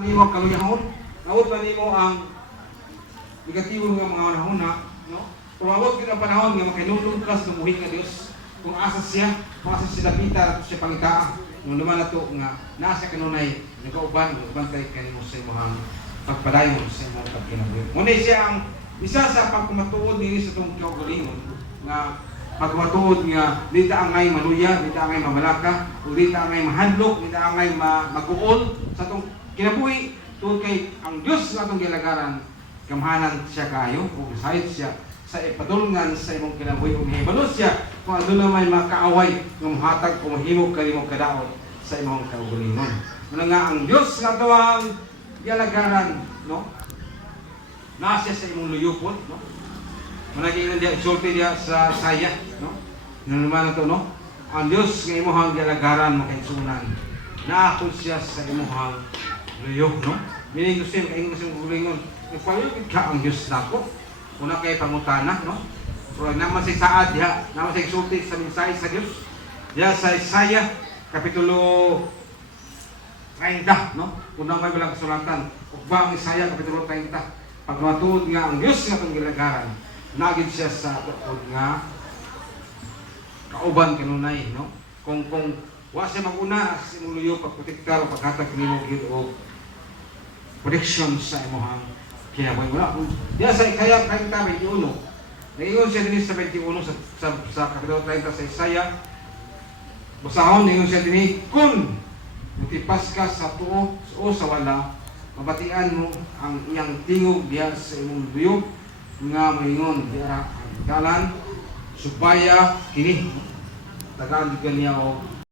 Kanimo ang kaluyahon, naot kanimo ang negatibo nga mga panahon na, no? Tumawag din ang panahon nga makinulong ka sa tumuhin nga Dios. Kung asa siya lapita at siya pangitaan. Nung naman na ito nga, nasa kanunay, nagkauban tayo kanimo sa imong pagpadayon sa imong pagkinabuhi. Muna siya ang isa sa pagkumatuod nini sa itong kaugalingon nga pagkumatuod nga dita angay maluya, dita angay mamalaka, o dita angay mahadlok, dita angay maguol sa itong kinabuhi. Tungkol kay ang Diyos na itong gilagaran, kamahanan siya kayo, o sahit siya sa ipadulngan sa imong kinabuhi o hibalo siya kung ano na may makaaway ng hatag o mahimog kanimong kadaot sa imong kaugalingon. Muna nga ang Diyos nga tawang galagaran, no? Nasa sa imong luyupon, no? Muna gingon diya sulti diya sa saya, no? Ano naman ito, no? Ang Diyos nga imong galagaran makaigsunan. Naakon siya sa imong luyop, no? Meaning gusto yung kaingon sa imong kaugalingon. Ipalugid ka ang Diyos nako. Una kay pangutana, no? So naman si Saad diha, naman si sulti sa mensahe sa Dios. Diya sa Isaiah kapitulo 30, no? Unang may balang kasulatan. Ugba ang Isaiah kapitulo 30. Pag matuod nga ang Dios nga itong gilagaran, nagid siya sa tuod nga kauban kanunay, no? Kung wa siya maguna sa imong luyo pagprotektar o paghatag nimo og protection sa imong kinabuhi mo na. Diya sa Isaiah 30:21. Naingon siya din sa 21 sa kapitulo 30 sa Isaiah. Basahon, naingon siya din, kung mutipas ka sa tuo o sa wala, mabatian mo ang iyang tingog diya sa imong luyog nga maingon diya ang dalan subaya kini tagaan di kaniya o